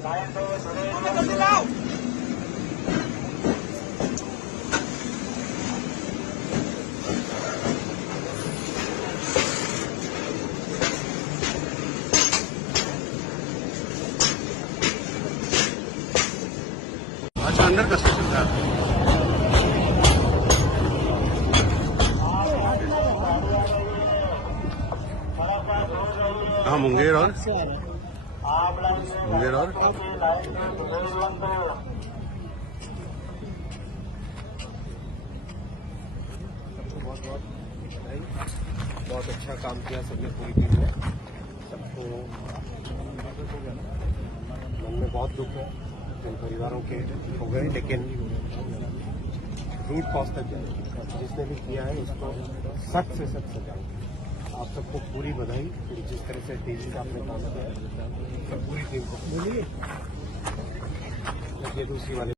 अच्छा, under construction था। हाँ, मुंगेर और बहुत अच्छा काम किया सबने, पूरी टीम ने। सबको मन में बहुत दुख है जिन परिवारों के हो गए, लेकिन रूट कॉज तक जाए। जिसने भी किया है उसको सख्त से सख्त सजा। आप सबको पूरी बधाई, जिस तरह से तेजी से आपने काम किया है, पूरी टीम को। ये दूसरी वाले